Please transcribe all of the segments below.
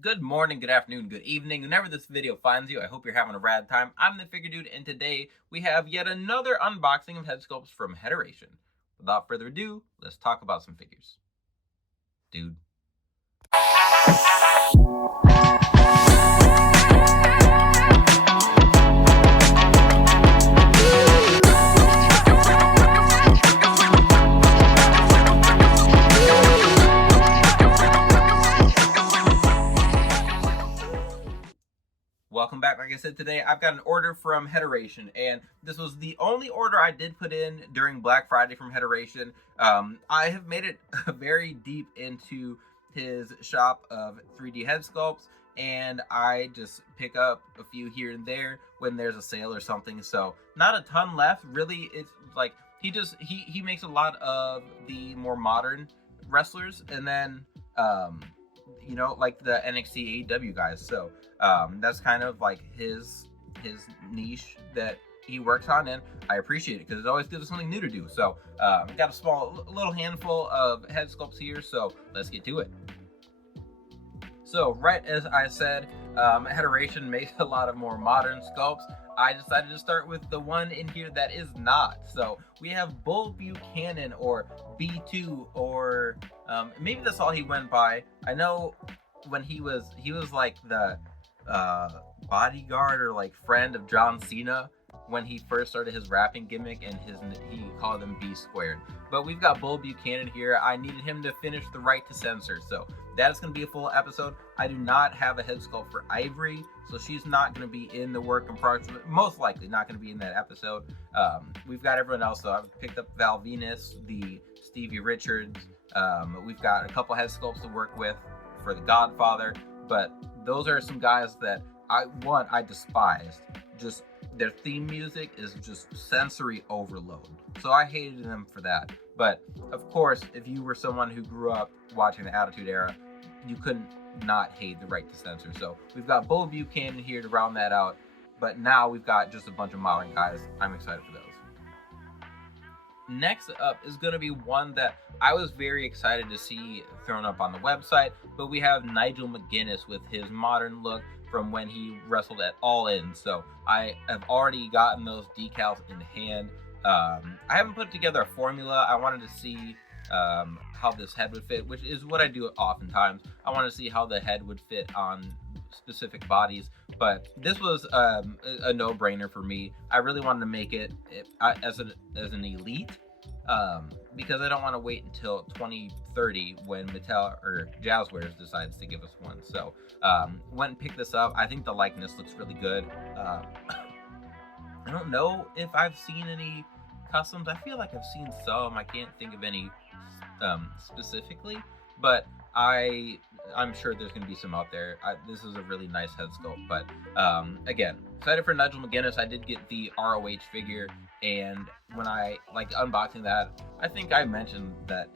Good morning, good afternoon, good evening. Whenever this video finds you, I hope you're having a rad time. I'm the Figure Dude, and today we have yet another unboxing of Headsculpts from Headeration. Without further ado, let's talk about some figures. Dude. Welcome back. Like I said, today I've got an order from Headeration, and this was the only order I did put in during Black Friday from Headeration. I have made it very deep into his shop of 3D head sculpts, and I just pick up a few here and there when there's a sale or something. So not a ton left. Really, it's like he makes a lot of the more modern wrestlers, and then like the NXT AEW guys. So that's kind of like his niche that he works on, and I appreciate it because it always gives us something new to do. So got a little handful of head sculpts here, so let's get to it. So right as I said, Headeration makes a lot of more modern sculpts. I decided to start with the one in here that is not. So we have Bull Buchanan, or B2, or maybe that's all he went by. I know when he was like the bodyguard or like friend of John Cena when he first started his rapping gimmick, and he called him B Squared. But we've got Bull Buchanan here. I needed him to finish the right to censor, so that is going to be a full episode. I do not have a head sculpt for Ivory, so she's not going to be in the work in progress. Most likely not going to be in that episode. We've got everyone else, so I've picked up Val Venus, the Stevie Richards. We've got a couple head sculpts to work with for the Godfather, but those are some guys that I despised. Just their theme music is just sensory overload, so I hated them for that. But of course, if you were someone who grew up watching the Attitude Era, you couldn't not hate the right to censor. So we've got Bull Buchanan here to round that out, but now we've got just a bunch of modern guys. I'm excited for those. Next up is going to be one that I was very excited to see thrown up on the website, but we have Nigel Mcguinness with his modern look from when he wrestled at All In. So I have already gotten those decals in hand. I haven't put together a formula. I wanted to see how this head would fit, which is what I do oftentimes. I want to see how the head would fit on specific bodies, but this was a no-brainer for me. I really wanted to make it as an elite, because I don't want to wait until 2030 when Mattel or Jazzwares decides to give us one. So went and picked this up. I think the likeness looks really good. I don't know if I've seen any customs. I feel like I've seen some. I can't think of any specifically, but I'm sure there's going to be some out there. This is a really nice head sculpt, but again, excited for Nigel Mcguinness. I did get the ROH figure, and when I unboxing that, I think I mentioned that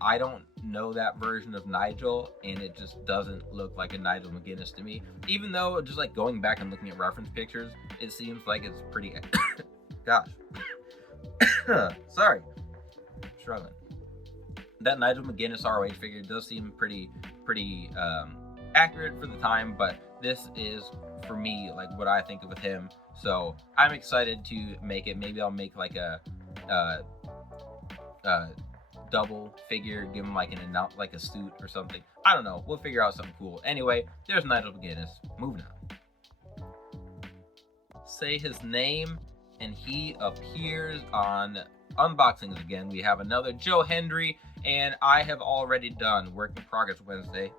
I don't know that version of Nigel, and it just doesn't look like a Nigel Mcguinness to me. Even though, just like going back and looking at reference pictures, it seems like it's pretty gosh. Sorry. Struggling. That Nigel Mcguinness ROH figure does seem pretty accurate for the time, but this is, for me, like what I think of with him. So I'm excited to make it. Maybe I'll make like a double figure, give him like a suit or something. I don't know. We'll figure out something cool. Anyway, there's Nigel Mcguinness. Moving on. Say his name, and he appears on unboxings again. We have another Joe Hendry, and I have already done Work in Progress Wednesday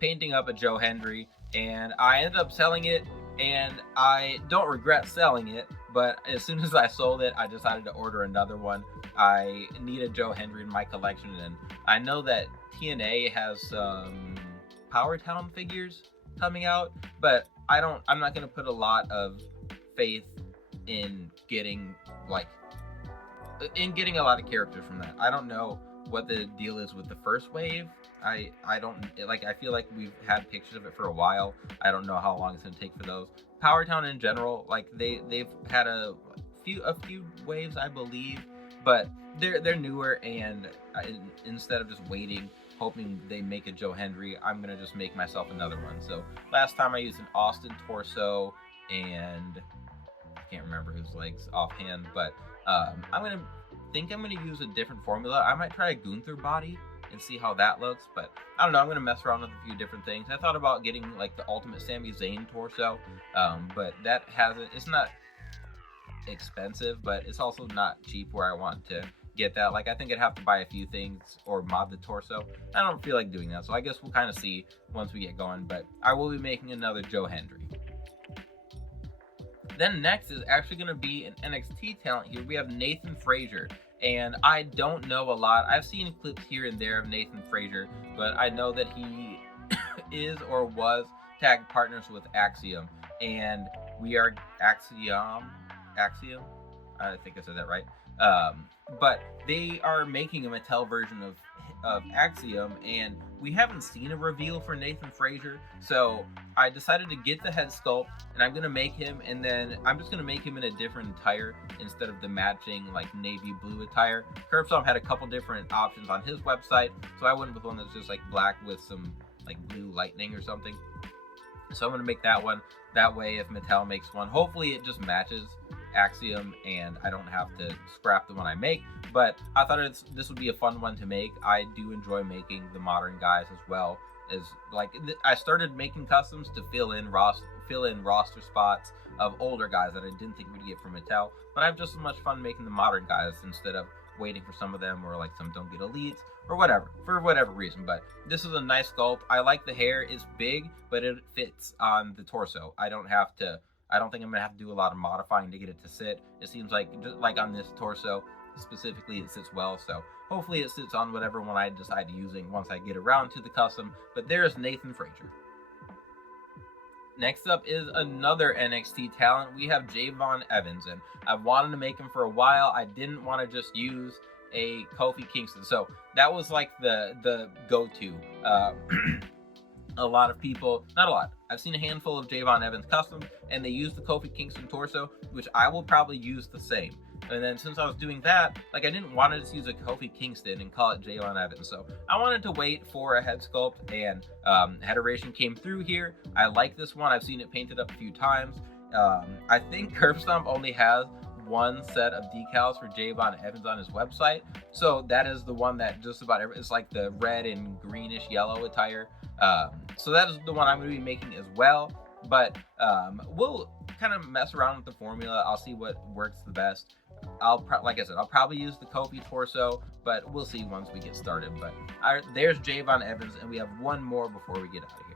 painting up a Joe Hendry, and I ended up selling it, and I don't regret selling it, but as soon as I sold it, I decided to order another one. I need a Joe Hendry in my collection, and I know that TNA has some Power Town figures coming out, but I'm not going to put a lot of faith in getting a lot of characters from that. I don't know what the deal is with the first wave. I feel like we've had pictures of it for a while. I don't know how long it's gonna take for those. Power Town in general, like they've had a few waves, I believe, but they're newer, and instead of just waiting hoping they make a Joe Hendry, I'm gonna just make myself another one. So last time I used an Austin torso, and I can't remember his legs offhand, but I'm gonna use a different formula. I might try a Gunther body and see how that looks, but I don't know. I'm gonna mess around with a few different things. I thought about getting like the Ultimate Sami Zayn torso, but that it's not expensive, but it's also not cheap where I want to get that. Like, I think I'd have to buy a few things or mod the torso. I don't feel like doing that, so I guess we'll kind of see once we get going, but I will be making another Joe Hendry. Then next is actually going to be an NXT talent here. We have Nathan Frazer, and I don't know a lot. I've seen clips here and there of Nathan Frazer, but I know that he is or was tag partners with Axiom, and we are Axiom, I think I said that right. But they are making a Mattel version of Axiom, and we haven't seen a reveal for Nathan Frazer, so I decided to get the head sculpt, and I'm gonna make him, and then I'm just gonna make him in a different attire instead of the matching like navy blue attire. Curbstomp had a couple different options on his website, so I went with one that's just like black with some like blue lightning or something. So I'm gonna make that one. That way, if Mattel makes one, hopefully it just matches Axiom and I don't have to scrap the one I make. But I thought this would be a fun one to make. I do enjoy making the modern guys as well as like I started making customs to fill in roster spots of older guys that I didn't think we'd get from Mattel. But I have just as much fun making the modern guys instead of waiting for some of them, or like some don't get elites or whatever, for whatever reason. But this is a nice sculpt. I like the hair. It's big, but it fits on the torso. I don't think I'm gonna have to do a lot of modifying to get it to sit. It seems like on this torso specifically, it sits well. So hopefully it sits on whatever one I decide using once I get around to the custom. But there's Nathan Frazer. Next up is another NXT talent. We have Javon Evans, and I've wanted to make him for a while. I didn't want to just use a Kofi Kingston, so that was like the go-to. A lot of people, not a lot, I've seen a handful of Javon Evans customs, and they use the Kofi Kingston torso, which I will probably use the same. And then since I was doing that, like, I didn't want to just use a Kofi Kingston and call it Javon Evans. So I wanted to wait for a head sculpt, and Headeration came through here. I like this one. I've seen it painted up a few times. I think Curbstomp only has one set of decals for Javon Evans on his website. So that is the one that just about it's like the red and greenish yellow attire. So that is the one I'm going to be making as well. But we'll kind of mess around with the formula. I'll see what works the best. Like I said, I'll probably use the Kofi torso, but we'll see once we get started. But there's Javon Evans, and we have one more before we get out of here.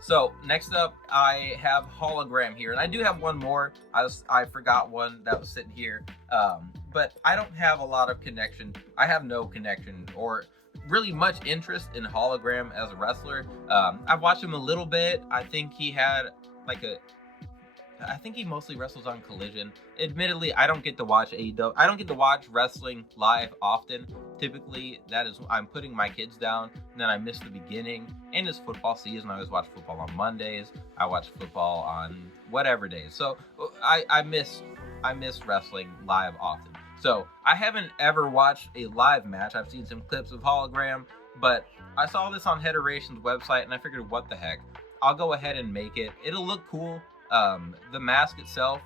So next up, I have Hologram here, and I do have one more. I forgot one that was sitting here, but I don't have a lot of connection. I have no connection or really much interest in Hologram as a wrestler. I've watched him a little bit. I think he mostly wrestles on Collision. Admittedly, I don't get to watch AEW. I don't get to watch wrestling live often. Typically, I'm putting my kids down, and then I miss the beginning. And it's football season. I always watch football on Mondays. I watch football on whatever days. So I miss wrestling live often. So I haven't ever watched a live match. I've seen some clips of Hologram, but I saw this on Headeration's website, and I figured, what the heck? I'll go ahead and make it. It'll look cool. The mask itself,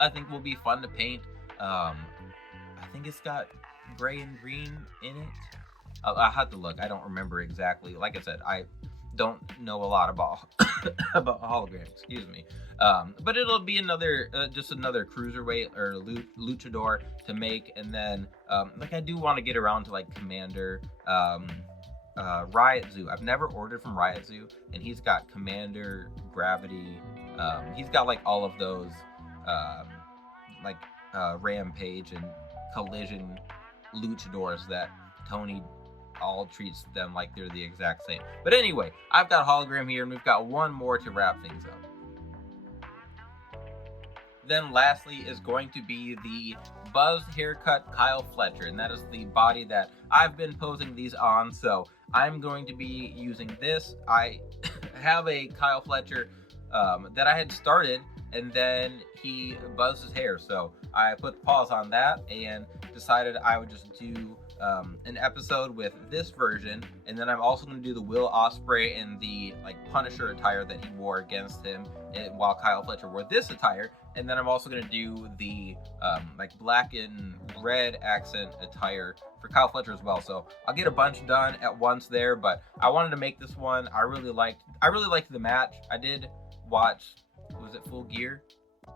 I think, will be fun to paint. I think it's got gray and green in it. I'll have to look. I don't remember exactly. Like I said, I don't know a lot about about Hologram. Excuse me. But it'll be just another cruiserweight or luchador to make, and then I do want to get around to like Commander, Riot Zoo. I've never ordered from Riot Zoo, and he's got Commander, Gravity. He's got like all of those, Rampage and Collision luchadors that Tony all treats them like they're the exact same. But anyway, I've got Hologram here, and we've got one more to wrap things up. Then lastly is going to be the buzzed haircut Kyle Fletcher, and that is the body that I've been posing these on, so I'm going to be using this. I have a Kyle Fletcher that I had started and then he buzzed his hair. So I put pause on that and decided I would just do an episode with this version, and then I'm also going to do the Will Ospreay and the like Punisher attire that he wore against him, while Kyle Fletcher wore this attire. And then I'm also going to do the like black and red accent attire for Kyle Fletcher as well. So I'll get a bunch done at once there, but I wanted to make this one. I really liked the match. I did watch, was it Full Gear?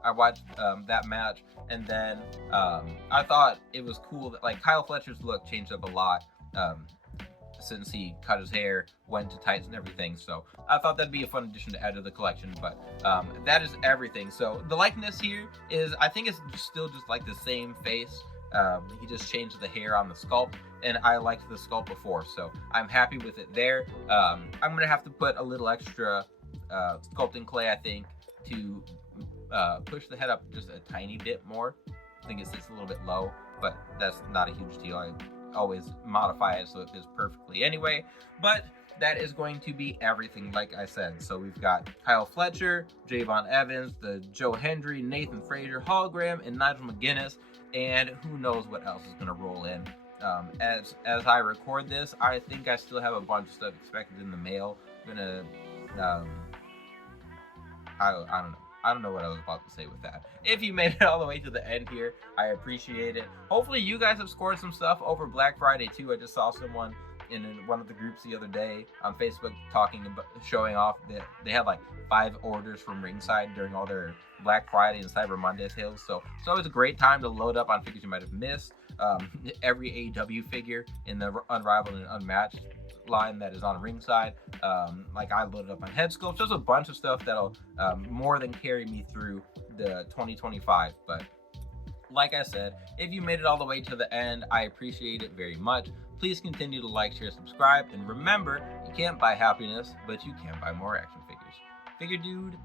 I watched that match, and then I thought it was cool that like Kyle Fletcher's look changed up a lot since he cut his hair, went to tights and everything. So I thought that'd be a fun addition to add to the collection. But that is everything. So the likeness here is, I think it's still just like the same face. He just changed the hair on the sculpt, and I liked the sculpt before, so I'm happy with it there. I'm gonna have to put a little extra sculpting clay, I think, to push the head up just a tiny bit more. I think it sits a little bit low, but that's not a huge deal. I always modify it so it fits perfectly anyway. But that is going to be everything, like I said. So we've got Kyle Fletcher, Javon Evans, the Joe Hendry, Nathan Frazer, Hologram, and Nigel Mcguinness, and who knows what else is going to roll in. As I record this, I think I still have a bunch of stuff expected in the mail. I'm gonna, I don't know what I was about to say with that. If you made it all the way to the end here, I appreciate it. Hopefully you guys have scored some stuff over Black Friday too. I just saw someone in one of the groups the other day on Facebook talking about, showing off that they had like 5 orders from Ringside during all their Black Friday and Cyber Monday sales. So it's always a great time to load up on figures you might have missed. Every AEW figure in the Unrivaled and Unmatched line that is on Ringside. Like I loaded up on Headsculpts. There's a bunch of stuff that'll more than carry me through the 2025. But like I said, if you made it all the way to the end, I appreciate it very much. Please continue to like, share, subscribe, and remember, you can't buy happiness, but you can buy more action figures. Figure Dude